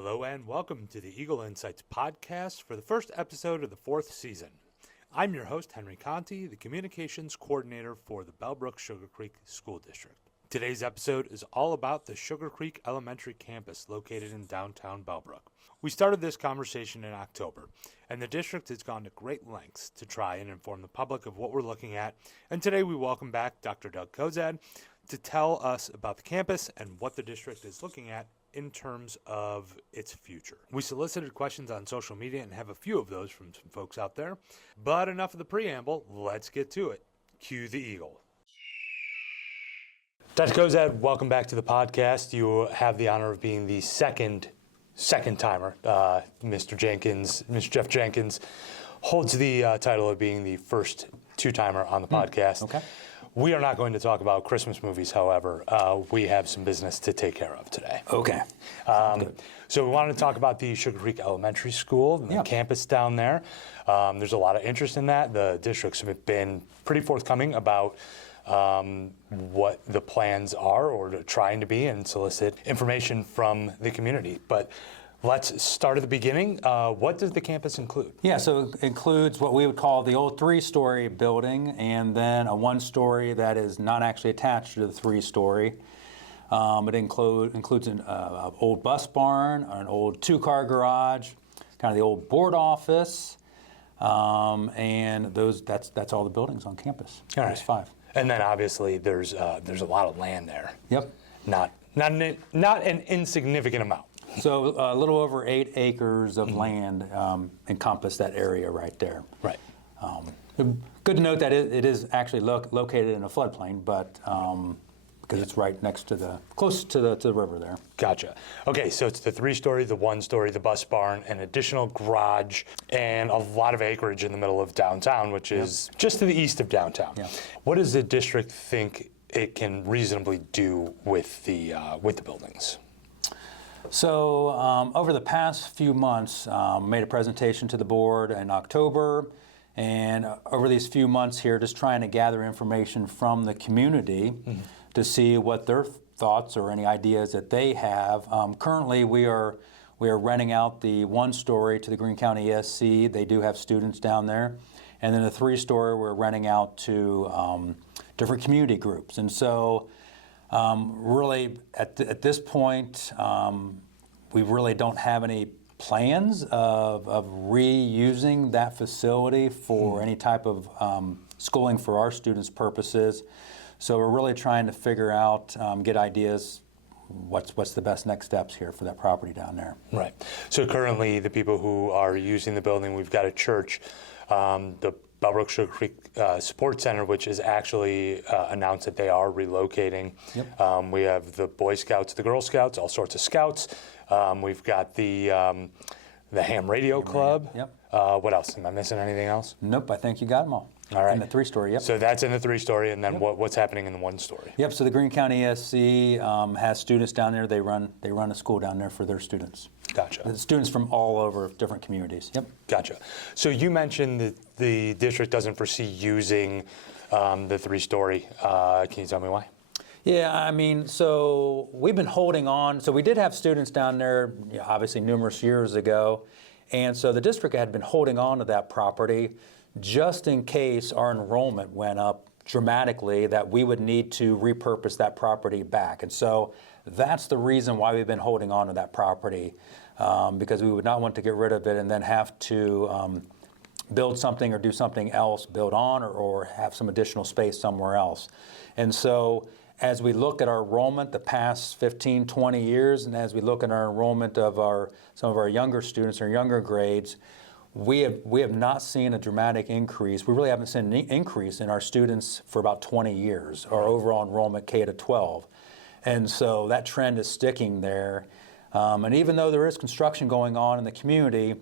Hello and welcome to the Eagle Insights podcast for the first episode of the fourth season. I'm your host, Henry Conti, the communications coordinator for the Bellbrook-Sugarcreek School District. Today's episode is all about the Sugarcreek Elementary Campus located in downtown Bellbrook. We started this conversation in October, and the district has gone to great lengths to try and inform the public of what we're looking at, and today we welcome back Dr. Doug Cozad to tell us about the campus and what the district is looking at in terms of its future. We solicited questions on social media and have a few of those from some folks out there. But enough of the preamble, let's get to it. Cue the Eagle. Dr. Cozad, welcome back to the podcast. You have the honor of being the second timer. Mr. Jeff Jenkins holds the title of being the first two-timer on the podcast. Okay. We are not going to talk about Christmas movies, however. We have some business to take care of today. Okay. So we wanted to talk about the Sugarcreek Elementary School, the campus down there. There's a lot of interest in that. The districts have been pretty forthcoming about what the plans are or trying to be and solicit information from the community. But let's start at the beginning. What does the campus include? Yeah, so it includes what we would call the old three-story building and then a one-story that is not actually attached to the three-story. It includes an old bus barn, an old two-car garage, kind of the old board office, and that's all the buildings on campus. All right. There's 5. And then obviously there's a lot of land there. Yep. Not an insignificant amount. So a little over 8 acres of land encompass that area right there. Right. Good to note that it is actually located in a floodplain, but because it's right next to close to the river there. Gotcha. Okay, so it's the 3-story, the 1-story, the bus barn, an additional garage, and a lot of acreage in the middle of downtown, which is just to the east of downtown. Yeah. What does the district think it can reasonably do with the buildings? So over the past few months, made a presentation to the board in October, and over these few months here, just trying to gather information from the community to see what their thoughts or any ideas that they have. Currently, we are renting out the 1-story to the Greene County ESC. They do have students down there, and then the 3-story we're renting out to different community groups, and so. Really, at this point, we really don't have any plans of reusing that facility for any type of schooling for our students' purposes. So we're really trying to figure out, get ideas, what's the best next steps here for that property down there. Right. So currently, the people who are using the building, we've got a church, the Bellbrook-Sugarcreek Support Center, which has actually announced that they are relocating. Yep. We have the Boy Scouts, the Girl Scouts, all sorts of scouts. We've got the Ham Radio Club. Yep. What else? Am I missing anything else? Nope, I think you got them all. All right. In the 3-story, yep. So that's in the 3-story, and then what's happening in the 1-story? Yep, so the Greene County ESC has students down there. They run a school down there for their students. Gotcha. The students from all over different communities. Yep. Gotcha. So you mentioned that the district doesn't foresee using the 3-story. Can you tell me why? Yeah, I mean, so we've been holding on. So we did have students down there, obviously numerous years ago, and so the district had been holding on to that property just in case our enrollment went up dramatically, that we would need to repurpose that property back. And so that's the reason why we've been holding on to that property, because we would not want to get rid of it and then have to build something or do something else, build on or have some additional space somewhere else. And so as we look at our enrollment the past 15, 20 years, and as we look at our enrollment of some of our younger students or younger grades, we have not seen a dramatic increase. We really haven't seen an increase in our students for about 20 years, our overall enrollment K to 12. And so that trend is sticking there. And even though there is construction going on in the community,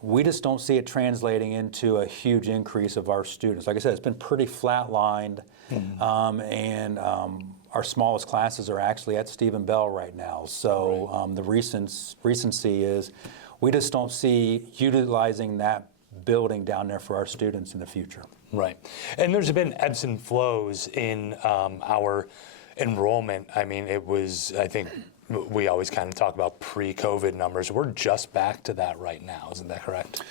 we just don't see it translating into a huge increase of our students. Like I said, it's been pretty flatlined, and our smallest classes are actually at Stephen Bell right now. So the recency is we just don't see utilizing that building down there for our students in the future. Right. And there's been ebbs and flows in our enrollment. I mean, it was, I think, we always kind of talk about pre-COVID numbers. We're just back to that right now. Isn't that correct?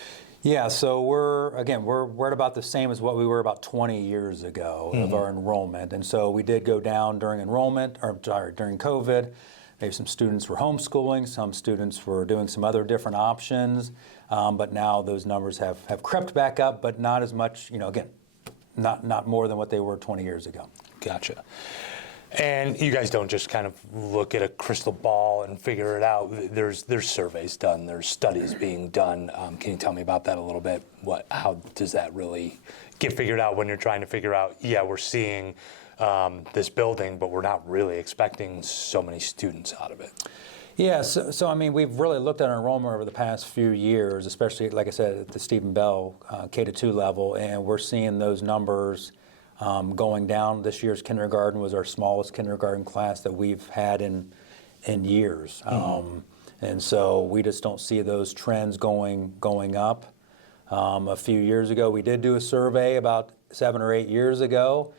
Yeah, so we're at about the same as what we were about 20 years ago of our enrollment. And so we did go down during during COVID. Maybe some students were homeschooling, some students were doing some other different options. But now those numbers have crept back up, but not as much, again, not more than what they were 20 years ago. Gotcha. And you guys don't just kind of look at a crystal ball and figure it out. There's surveys done. There's studies being done. Can you tell me about that a little bit? How does that really get figured out when you're trying to figure out, we're seeing this building, but we're not really expecting so many students out of it? Yeah, so I mean, we've really looked at our enrollment over the past few years, especially, like I said, at the Stephen Bell K-2 level, and we're seeing those numbers going down. This year's kindergarten was our smallest kindergarten class that we've had in years. And so we just don't see those trends going up. A few years ago, we did do a survey about 7 or 8 years ago.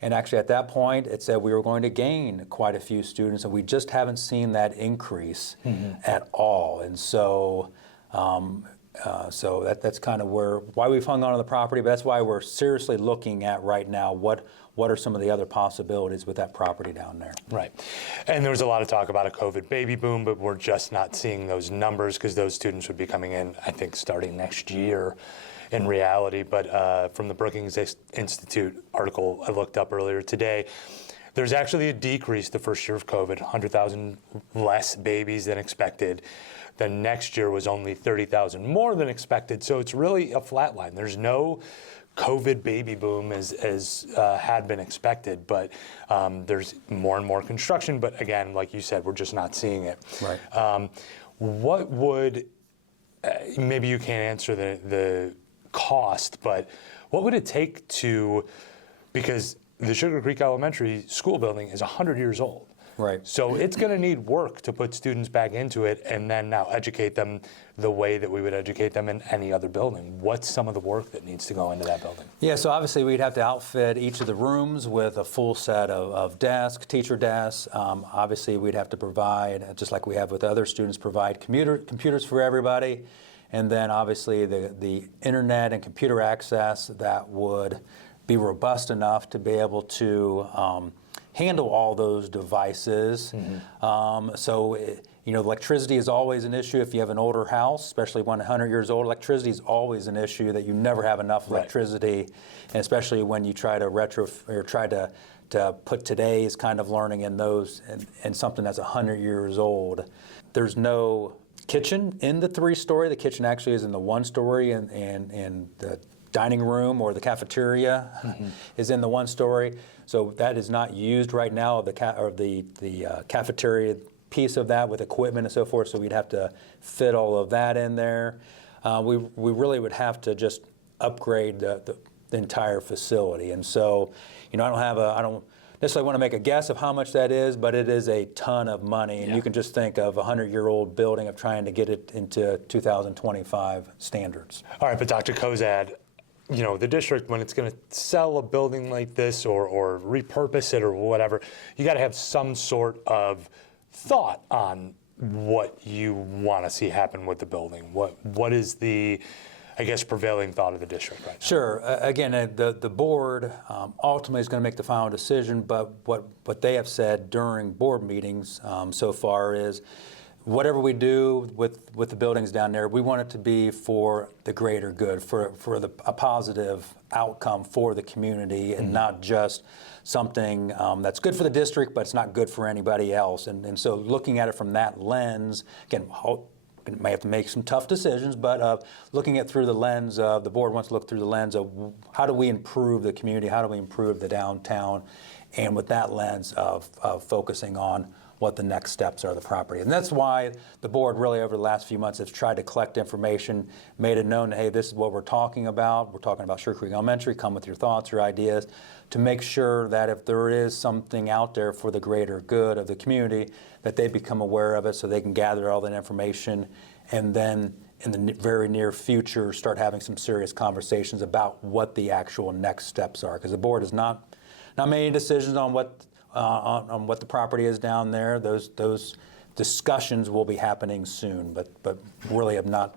And actually, at that point, it said we were going to gain quite a few students, and we just haven't seen that increase at all. And so, that's kind of why we've hung on to the property. But that's why we're seriously looking at right now what are some of the other possibilities with that property down there. Right. And there was a lot of talk about a COVID baby boom, but we're just not seeing those numbers because those students would be coming in, I think, starting next year. In reality, but from the Brookings Institute article I looked up earlier today, there's actually a decrease the first year of COVID, 100,000 less babies than expected. The next year was only 30,000 more than expected, so it's really a flat line. There's no COVID baby boom as had been expected, but there's more and more construction, but again, like you said, we're just not seeing it. Right. What would, maybe you can't answer the cost, but what would it take because the Sugarcreek Elementary School building is 100 years old. Right. So it's going to need work to put students back into it and then now educate them the way that we would educate them in any other building. What's some of the work that needs to go into that building? Yeah, so obviously we'd have to outfit each of the rooms with a full set of desks, teacher desks. Obviously we'd have to provide, just like we have with other students, provide computers for everybody. And then obviously the internet and computer access that would be robust enough to be able to handle all those devices. Electricity is always an issue if you have an older house, especially 100 years old. Electricity is always an issue that you never have enough electricity, and especially when you try to put today's kind of learning in those and something that's 100 years old. There's no kitchen in the 3-story. The kitchen actually is in the 1-story, and the dining room or the cafeteria is in the 1-story. So that is not used right now, the cafeteria piece of that with equipment and so forth. So we'd have to fit all of that in there. We really would have to just upgrade the entire facility. And so, I don't necessarily want to make a guess of how much that is, but it is a ton of money. And you can just think of a 100-year-old building of trying to get it into 2025 standards. All right, but Dr. Cozad, the district, when it's going to sell a building like this or repurpose it or whatever, you got to have some sort of thought on what you want to see happen with the building. What is the, prevailing thought of the district right now? Sure. Again, the board ultimately is going to make the final decision, but what they have said during board meetings so far is whatever we do with the buildings down there, we want it to be for the greater good, for a positive outcome for the community, and not just something that's good for the district, but it's not good for anybody else. And so looking at it from that lens, again, we may have to make some tough decisions, but looking at through the lens of, the board wants to look through the lens of how do we improve the community, how do we improve the downtown, and with that lens of focusing on what the next steps are of the property. And that's why the board really over the last few months has tried to collect information, made it known, hey, this is what we're talking about. We're talking about Sugarcreek Elementary. Come with your thoughts, your ideas, to make sure that if there is something out there for the greater good of the community, that they become aware of it so they can gather all that information, and then in the very near future start having some serious conversations about what the actual next steps are. Because the board has not made any decisions on what the property is down there. Those discussions will be happening soon, but really have not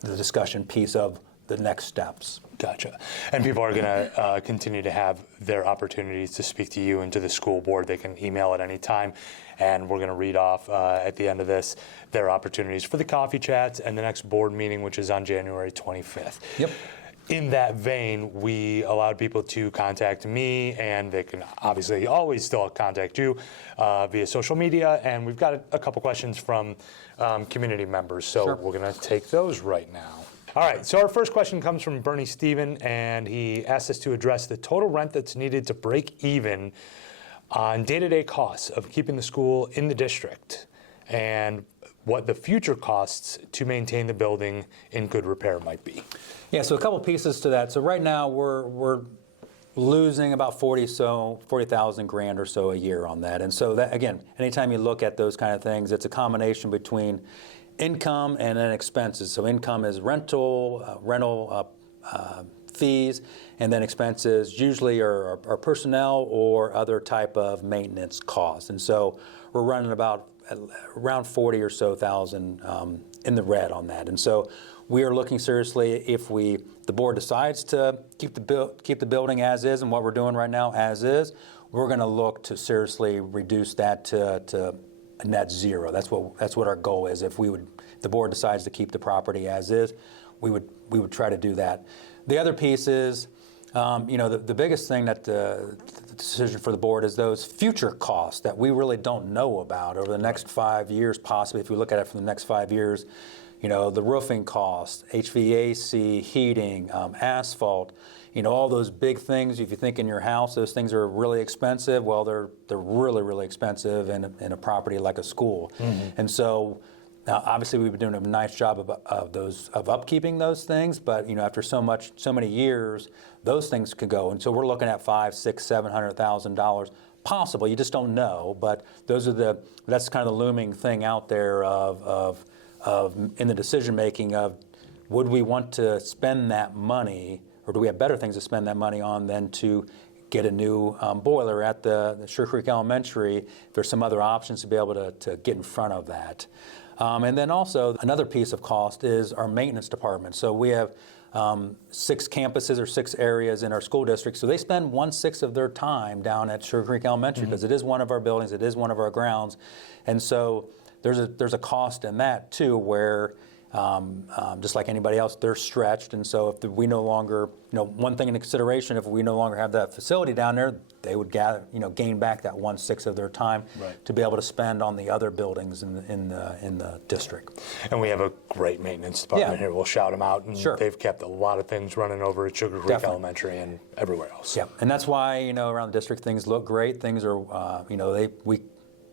the discussion piece of the next steps. Gotcha. And people are going to continue to have their opportunities to speak to you and to the school board. They can email at any time, and we're going to read off at the end of this their opportunities for the coffee chats and the next board meeting, which is on January 25th. Yep. In that vein, we allowed people to contact me, and they can obviously always still contact you via social media. And we've got a couple questions from community members, so Sure. we're going to take those right now. All right, so our first question comes from Bernie Steven, and he asked us to address the total rent that's needed to break even on day-to-day costs of keeping the school in the district, and what the future costs to maintain the building in good repair might be. Yeah, so a couple pieces to that. So right now we're losing about 40,000 grand or so a year on that. And so that, again, anytime you look at those kind of things, it's a combination between income and then expenses. So income is rental fees, and then expenses usually are personnel or other type of maintenance costs. And so we're running about around 40 or so thousand in the red on that. And so we are looking seriously, if the board decides to keep the building as is, and what we're doing right now as is, we're going to look to seriously reduce that to a net zero. That's what our goal is. If the board decides to keep the property as is, we would try to do that. The other piece is, the biggest thing that the decision for the board is those future costs that we really don't know about over the next 5 years, possibly, if we look at it for the next 5 years. The roofing costs, HVAC, heating, asphalt, all those big things. If you think in your house, those things are really expensive. Well, they're really, really expensive in a property like a school. Mm-hmm. And so, obviously, we've been doing a nice job of upkeeping those things. But after so many years, those things could go. And so we're looking at $500,000, $600,000, $700,000 possible. You just don't know. But that's kind of the looming thing out there of in the decision making of, would we want to spend that money, or do we have better things to spend that money on than to get a new boiler at the Sugarcreek Elementary? If there's some other options to be able to get in front of that. And then also another piece of cost is our maintenance department. So we have 6 campuses or 6 areas in our school district. So they spend 1/6 of their time down at Sugarcreek Elementary, because it is one of our buildings, it is one of our grounds. And so there's a cost in that too, where just like anybody else, they're stretched. And so if we no longer, one thing in consideration, if we no longer have that facility down there, they would gain back that 1/6 of their time to be able to spend on the other buildings in the district. And we have a great maintenance department here. We'll shout them out. And Sure. They've kept a lot of things running over at Sugarcreek Elementary and everywhere else. Yeah, and that's why around the district things look great. Things are we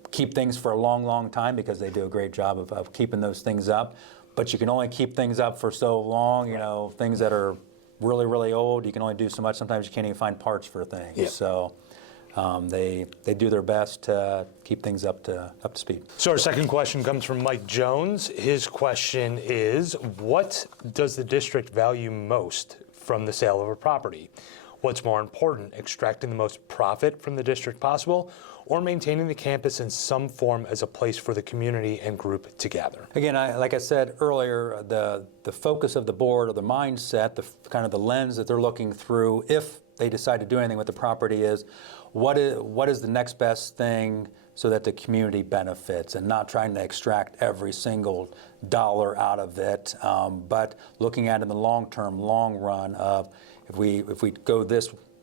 keep things for a long, long time because they do a great job of keeping those things up. But you can only keep things up for so long. Things that are really, really old, you can only do so much. Sometimes you can't even find parts for things. Yep. So they do their best to keep things up to speed. So our second question comes from Mike Jones. His question is, what does the district value most from the sale of a property? What's more important, extracting the most profit from the district possible, or maintaining the campus in some form as a place for the community and group to gather? Again, like I said earlier, the focus of the board, or the mindset, the lens that they're looking through, if they decide to do anything with the property, is what is the next best thing so that the community benefits, and not trying to extract every single dollar out of it, but looking at it in the long term, long run of, if we go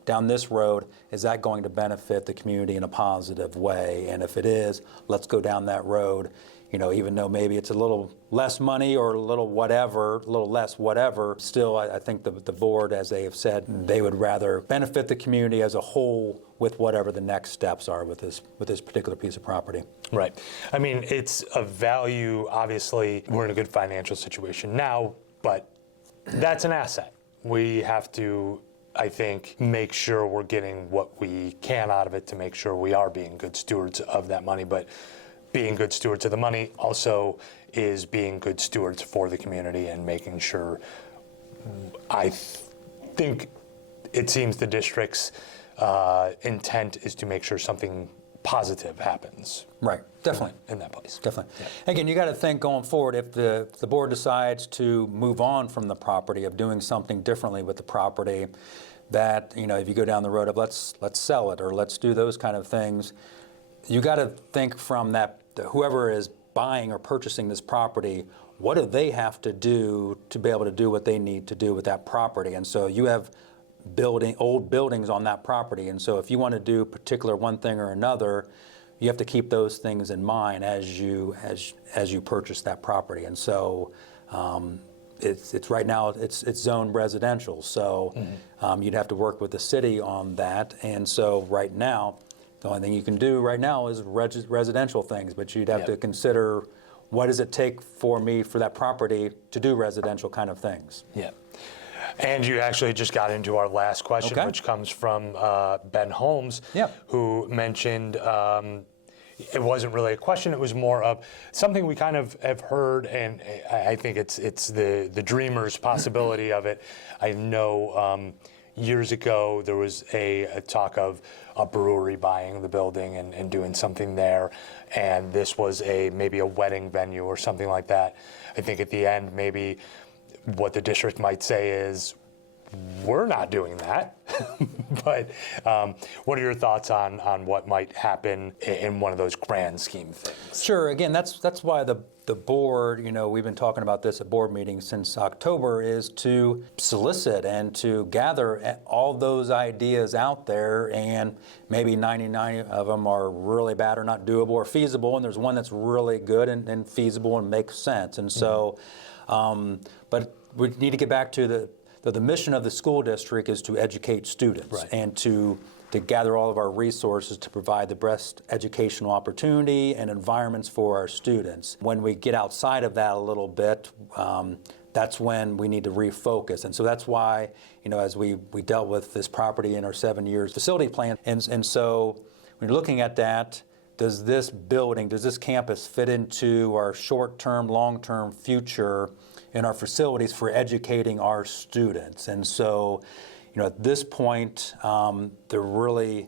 down this road, is that going to benefit the community in a positive way? And if it is, let's go down that road. Even though maybe it's a little less money or a little less whatever, still I think the board, as they have said, they would rather benefit the community as a whole with whatever the next steps are with this particular piece of property. Right. I mean, it's a value. Obviously, we're in a good financial situation now, but that's an asset. We have to, I think, make sure we're getting what we can out of it to make sure we are being good stewards of that money. But being good stewards of the money also is being good stewards for the community and making sure, I think it seems the district's intent is to make sure something positive happens. Right, definitely. In that place. Definitely. Yeah. Again, you got to think going forward, if the board decides to move on from the property, of doing something differently with the property, that, if you go down the road of let's sell it or let's do those kind of things, you got to think from that, whoever is buying or purchasing this property, what do they have to do to be able to do what they need to do with that property? And so you have old buildings on that property, and so if you want to do particular one thing or another, you have to keep those things in mind as you purchase that property. And so it's right now it's zoned residential, so you'd have to work with the city on that. And so right now, the only thing you can do right now is residential things, but you'd have to consider, what does it take for that property to do residential kind of things? Yeah. And you actually just got into our last question, which comes from Ben Holmes, who mentioned it wasn't really a question, it was more of something we kind of have heard, and I think it's the dreamer's possibility of it. I know years ago there was a talk of a brewery buying the building and doing something there, and this was maybe a wedding venue or something like that. I think at the end, maybe what the district might say is, we're not doing that. But what are your thoughts on what might happen in one of those grand scheme things? Sure. Again, that's why the board, we've been talking about this at board meetings since October, is to solicit and to gather all those ideas out there, and maybe 99 of them are really bad or not doable or feasible, and there's one that's really good and feasible and makes sense. And so, but we need to get back to the mission of the school district is to educate students, and to gather all of our resources to provide the best educational opportunity and environments for our students. When we get outside of that a little bit, that's when we need to refocus. And so that's why, as we dealt with this property in our 7 years facility plan, and so when you're looking at that, does this campus fit into our short-term, long-term future in our facilities for educating our students? And so, at this point, there really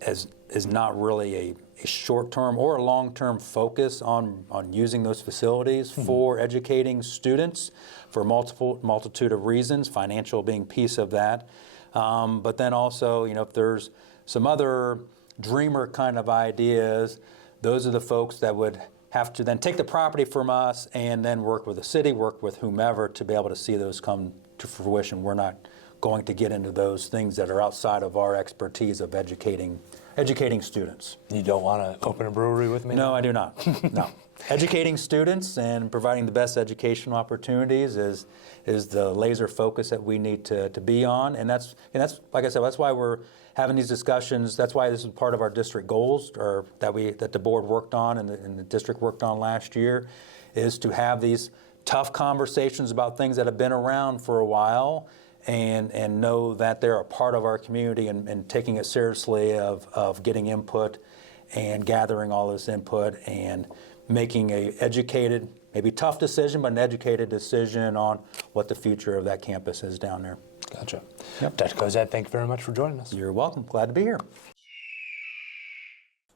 is not really a short-term or a long-term focus on using those facilities for educating students for multitude of reasons, financial being piece of that. But then also, if there's some other dreamer kind of ideas, those are the folks that would have to then take the property from us and then work with the city, work with whomever to be able to see those come to fruition. We're not going to get into those things that are outside of our expertise of educating students. You don't want to open a brewery with me? No, I do not. No. Educating students and providing the best educational opportunities is the laser focus that we need to be on, and that's like I said, that's why we're having these discussions. That's why this is part of our district goals, or that the board worked on and the district worked on last year, is to have these tough conversations about things that have been around for a while, and know that they're a part of our community, and taking it seriously of getting input and gathering all this input and making a educated, maybe tough decision, but an educated decision on what the future of that campus is down there. Gotcha. Yep. Dr. Cozad, thank you very much for joining us. You're welcome. Glad to be here.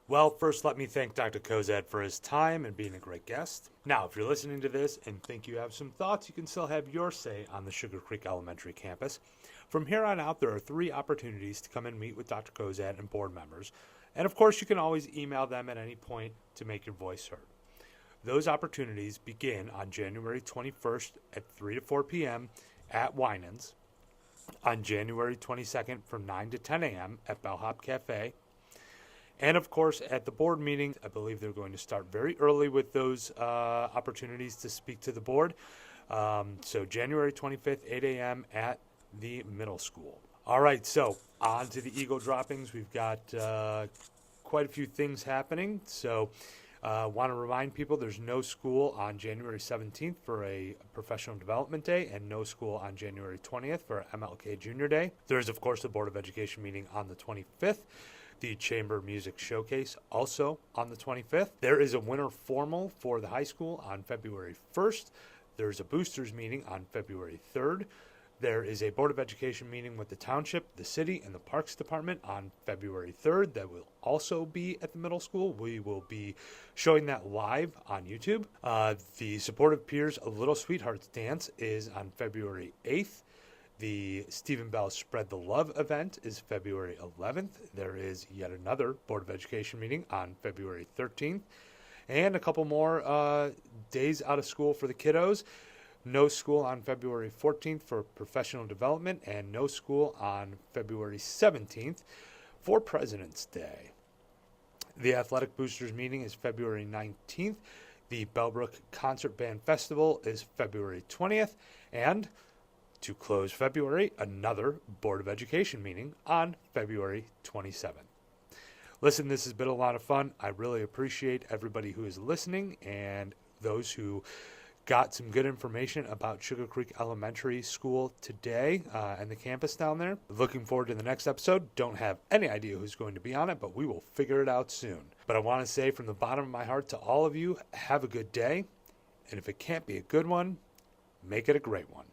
Well, first let me thank Dr. Cozad for his time and being a great guest. Now, if you're listening to this and think you have some thoughts, you can still have your say on the Sugarcreek Elementary Campus. From here on out, there are 3 opportunities to come and meet with Dr. Cozad and board members. And of course, you can always email them at any point to make your voice heard. Those opportunities begin on January 21st at 3 to 4 p.m. at Winans, on January 22nd from 9 to 10 a.m. at Bellhop Cafe, and of course at the board meeting. I believe they're going to start very early with those opportunities to speak to the board. So January 25th, 8 a.m. at the middle school. All right, so on to the Eagle droppings. We've got quite a few things happening. So want to remind people there's no school on January 17th for a professional development day, and no school on January 20th for MLK Junior Day. There's, of course, the Board of Education meeting on the 25th. The Chamber Music Showcase also on the 25th. There is a winter formal for the high school on February 1st. There's a boosters meeting on February 3rd. There is a Board of Education meeting with the township, the city, and the Parks Department on February 3rd that will also be at the middle school. We will be showing that live on YouTube. The Supportive Peers Little Sweethearts Dance is on February 8th. The Stephen Bell Spread the Love event is February 11th. There is yet another Board of Education meeting on February 13th. And a couple more days out of school for the kiddos. No school on February 14th for professional development, and no school on February 17th for President's Day. The Athletic Boosters meeting is February 19th. The Bellbrook Concert Band Festival is February 20th. And to close February, another Board of Education meeting on February 27th. Listen, this has been a lot of fun. I really appreciate everybody who is listening and those who got some good information about Sugarcreek Elementary School today and the campus down there. Looking forward to the next episode. Don't have any idea who's going to be on it, but we will figure it out soon. But I want to say from the bottom of my heart to all of you, have a good day. And if it can't be a good one, make it a great one.